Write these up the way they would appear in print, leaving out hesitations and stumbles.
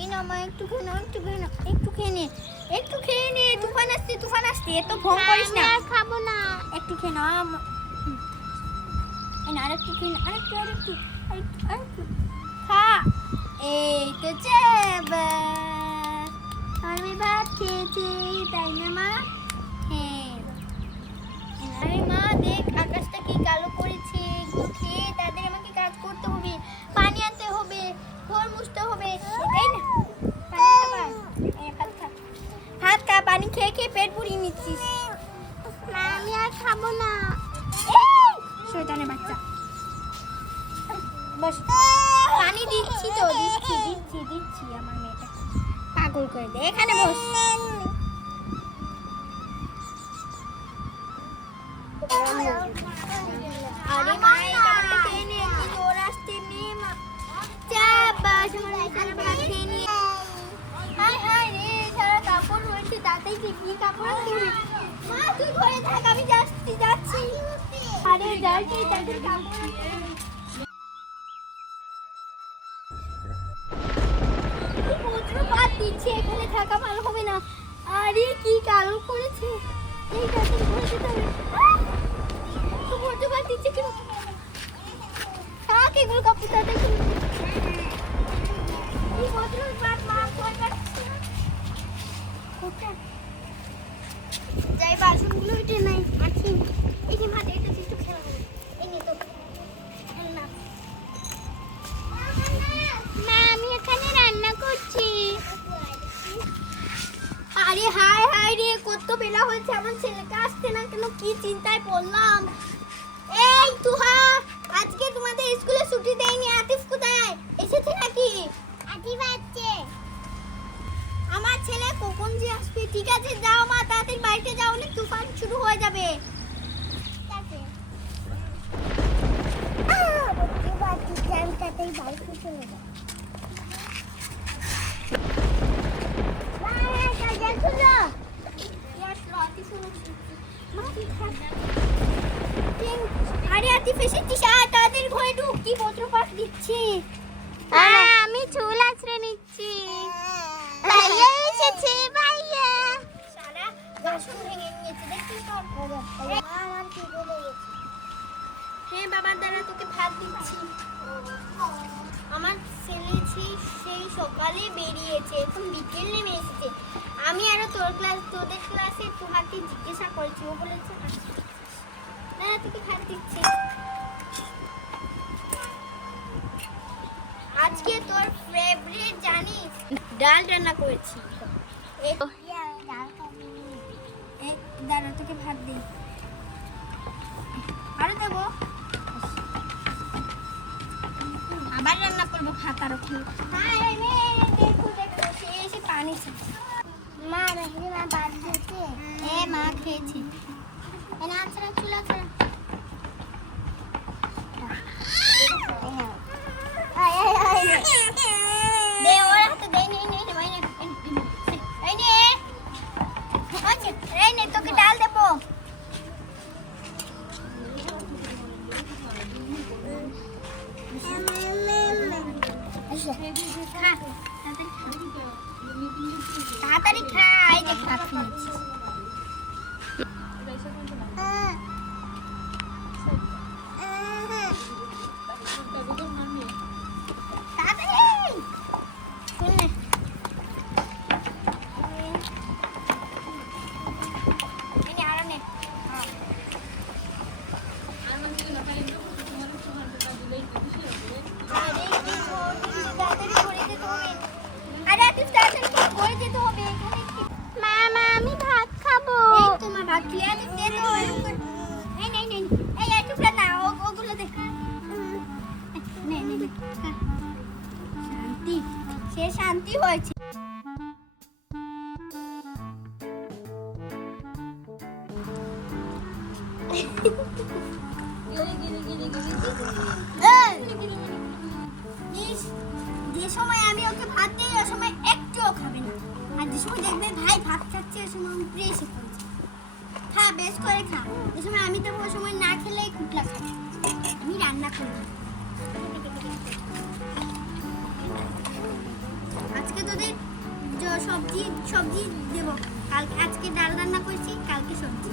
এই না মা একটু খেয়ে নাও, একটু খেয়ে নাও, একটু খেয়ে নে, একটু খেয়ে নে। তুফান আসছে, এত ভোগ করিস না। আর খাবো না। একটু খেয়ে নাও। এই না আরেকটু খেয়ে না, আরেকটু খা। এই তো যাবে। আমি ভাত খেয়েছি তাই না মা? হ্যাঁ। আরে মা দেখ আকাশটা কি কালো করেছে। খেয়ে তাদের আমাকে কাজ করতে হবে, পানি আনতে হবে, ঘর মুছতে হবে। এই না ভাত খা, পানি খেয়ে খেয়ে পেট ভরিয়ে নিচ্ছিস। মা আমি আর খাবো না। শয়তানের বাচ্চা। বস, পানি দিচ্ছি তো, দিচ্ছি আমার মেয়েটা পাগল করে দে। এখানে বস। আরে মা এই খাবারটা খেয়ে নে, কি জ্বর আসছে নে মা। চাবাস আমার এখানে ভাত খেয়ে নে। হায় রে, সারা কাপড় রয়েছে, তাতেই ঠিক নিয়ে কাপড় তুলি। মা তুই ঘরে থাক, আমি যাচ্ছি। আরে যাচ্ছি, তাদের কাপড় দিচ্ছে, এখানে থাকা ভালো হবে না। আরে কি কালো করেছে। এই গাছের ঘরে যেতে হবে। পর্যন্ত দিচ্ছে কেন? থাক এগুলো কাপড় তাদের এই বদল বাদ মা করবে। যাই বাসনগুলো উঠে নাই আছে। এই যে ভাত এটা একটু খেলা হবে। এই নে তো খেলনা। মা আমি এখানে রান্না করছি। আরে হায় রে, কত বেলা হয়েছে, আমার ছেলেটা আসছে না কেন, কি চিন্তায় পড়লাম। এই তুহা, আজকে তোমাদের স্কুলে ছুটি দেয়নি। আতিফ কোথায়, এসেছে নাকি? আতিফ আসছে। আমার ছেলে কখন যে আসবে। ঠিক আছে যাও মা, তাড়াতাড়ি বাড়িতে যাও, না তুফান শুরু হয়ে যাবে। ঠিক আছে। আরে আতিফ এসেছিস, তাড়াতাড়ি ঘরে ঢুক, কি পত্র পাঠ দিচ্ছি। আমি চুল আছড়ে নিচ্ছি। ভাইয়া এসেছে, ভাইয়া। সারা বাসন ভেঙে নিয়েছে, দেখছিস তো। আমার কি বলে গেছে। হ্যাঁ বাবার দ্বারা তোকে ভাত দিচ্ছি। আমার ছেলে সেই সকালে বেরিয়েছে, এখন বিকেল নেমে এসেছে। আমি আরো তোদের ক্লাসে তুহাকে জিজ্ঞাসা করেছি, ও বলেছে না তোকে ভাত দিচ্ছি। আজকে তোর ফেভারিট জানিস, ডাল রান্না করেছি। দাঁড়া তোকে ভাত দিই, আরো দেবো। আবার রান্না করবো ভাত আরো। দেখো সে এসে পানি খাচ্ছে। মা দেখি মা ভাত দিয়েছে। মা খেয়েছি। না ছাড়া চুলা ছাড়া। দে ওর হাতে দে, নে তোকে ডাল দেবো। তাড়াতাড়ি খা, এই যে ভাত খেয়েছি। মা আমি ভাত খাবো। তোমার ভাত খেয়ে দে তো। এই একটু না ওগুলো দেখ। শান্তি, সে শান্তি হয়েছে। যে সময় আমি ওকে ভাত দিই, ওই সময় একটুও খাবে না। আর যে সময় দেখবে ভাই ভাত খাচ্ছে, ওই সময় উপরে এসে পড়েছে। খা, বেশ করে খা। ওই সময় আমি তো ওই সময় না খেলেই কুটলা খাই। আমি রান্না করি। আজকে তোদের সবজি সবজি দেবো। কালকে আজকে ডাল রান্না করেছি, কালকে সবজি।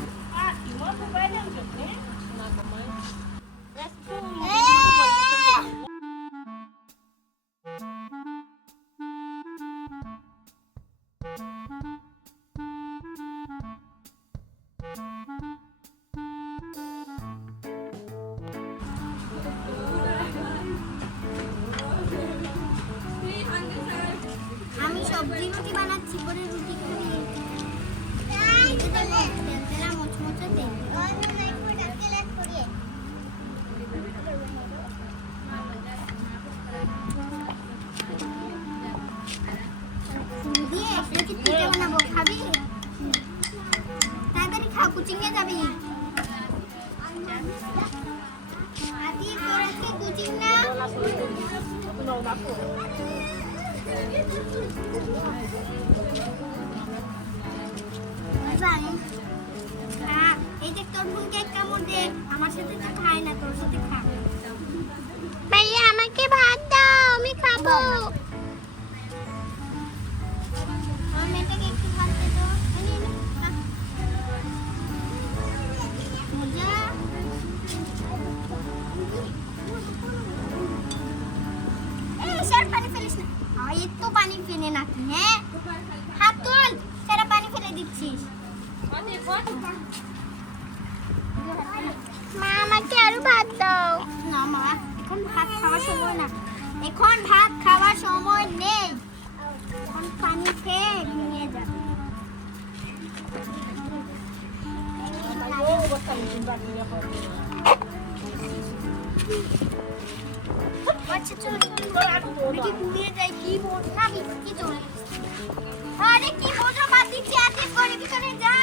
আমি সবজি রুটি বানাচ্ছি, করে রুটি খাবি। মচমচে তেল। দিয়ে রুটি পিঠে বানাবো, খাবি? তাড়াতাড়ি খা, কোচিংয়ে যাবি। আদি তোর আজকে কোচিং না? এই যে তোর বোনকে কামড় দে, আমার সাথে তো খায় না, তোর সাথে খা। ভাইয়া আমাকে ভাত দাও, আমি খাবো। আমার মেয়েটাকে একটু ভাত দে তো। মজা। এই স্যার পানি ফেলিস না। একটু পানি ফেলে নাকি? হ্যাঁ, হাত তুল, সারা পানি ফেলে দিচ্ছিস। মা আমাকে আরো ভাত দাও। না মা, এখন ভাত খাওয়ার সময় না, এখন ভাত খাওয়ার সময় নেই, এখন পানি খেয়ে ঘুমিয়ে যাবে। আচ্ছা চল দেখি ঘুমিয়ে যাই। কি বোঝ না কি চলে, আরে কি বোঝো, বাদ দিচ্ছি, আতিফ করে ভিতরে যা।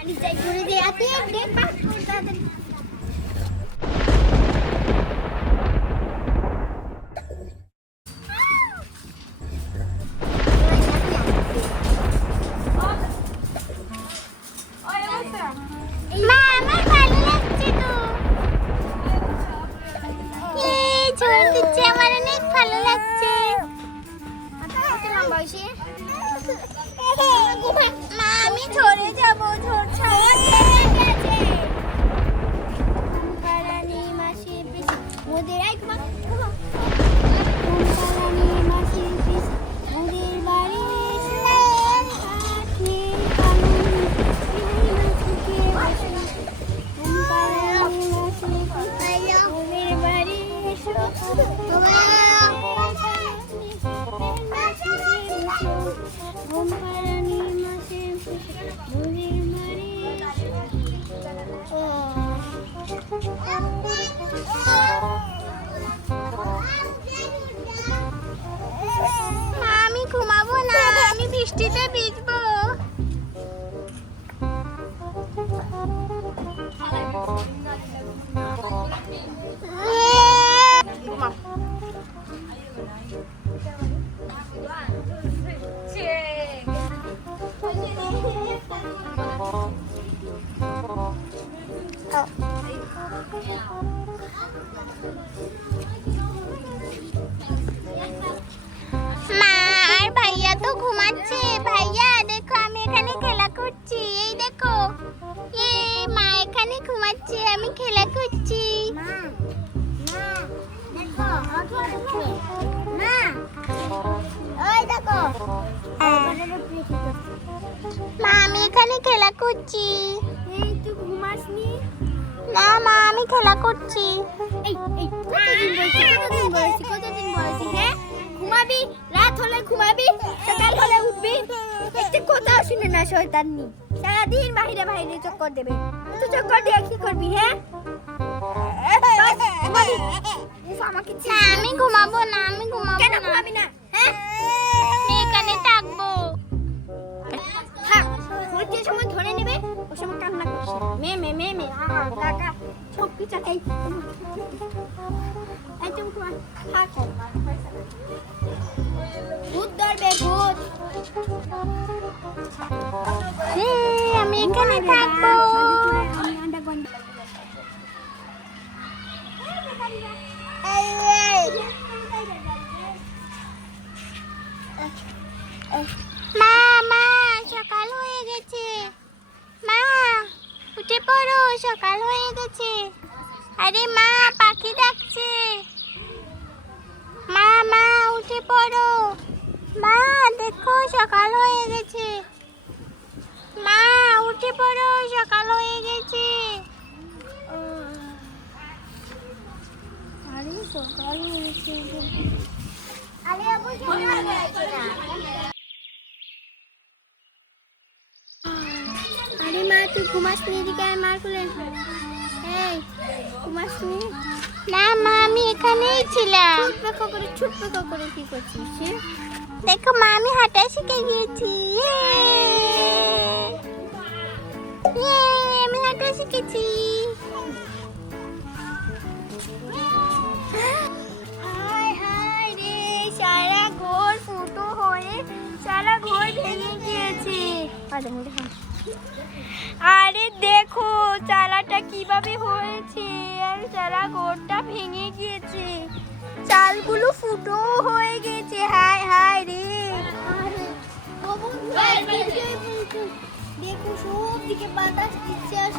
আমি যাই ঘুরে যাই, আতিফ দেখ পাস তাড়াতাড়ি। মা আমার ভালো লাগছে তো। এই ঝোল দিচ্ছে, আমার অনেক ভালো লাগছে। মা আমি ঝরে যাবো, ঝোর মা আমি ঘুমাবো না, আমি বৃষ্টিতে ভিজবো। মা আর ভাইয়া তো ঘুমাচ্ছে। ভাইয়া দেখো আমি এখানে খেলা করছি, এই দেখো। এই মা এখানে ঘুমাচ্ছে, আমি খেলা করছি। মা আমি এখানে খেলা করছি। এই তুই ঘুমাসনি? না মা আমি খেলা করছি। এই কতদিন বলেছি হ্যাঁ ঘুমাবি, রাত হলে ঘুমাবি, সকাল হলে উঠবি, একটু কোথাও শুনে না শয়তানি, সারাদিন বাইরে বাইরে চক্কর দেবে। তুই চক্কর দিয়ে কি করবি? হ্যাঁ আমাকে না আমি ঘুমাবো না, আমি ঘুমাবো কেন না। ঘুমাবি না? হ্যাঁ আমি এখানে থাকবো। থাক, যে সময় ধরে নেবে ওই সময় কান্না করছিস। মে কাকা সব কিছু খাই। একদম থাক, ভূত ধরবে, ভূত। আমি এখানে থাকবো। মা মা সকাল হয়ে গেছে, মা উঠে পড়ো, সকাল হয়ে গেছে। আরে মা পাখি ডাকছে, মা মা উঠে পড়ো, মা দেখো সকাল হয়ে গেছে, মা উঠে পড়ো, সকাল হয়ে গেছে। আরে সকাল হয়েছে, আরে আবু সকাল হয়েছে না। আরে মা তুই ঘুমাসনি, এদিকে আয়, মার কোলে। এই ঘুমাসনি? না মা আমি এখানেই ছিলাম। ছুট্ট করে কি করছিস? দেখো মা আমি হাঁটা শিখে গিয়েছি। আমি হাঁটা শিখেছি। হায় হায় রে, সারা ঘর ফুটো হয়ে সারা ঘর ভেঙে গিয়েছে। আরে দেখো চালাটা কিভাবে হয়েছে, আর সারা ঘরটা ভেঙে গিয়েছে, চালগুলো ফুটো হয়ে গেছে। হায় হায় রে, দেখো সব দিকে বাতাস দিচ্ছে আর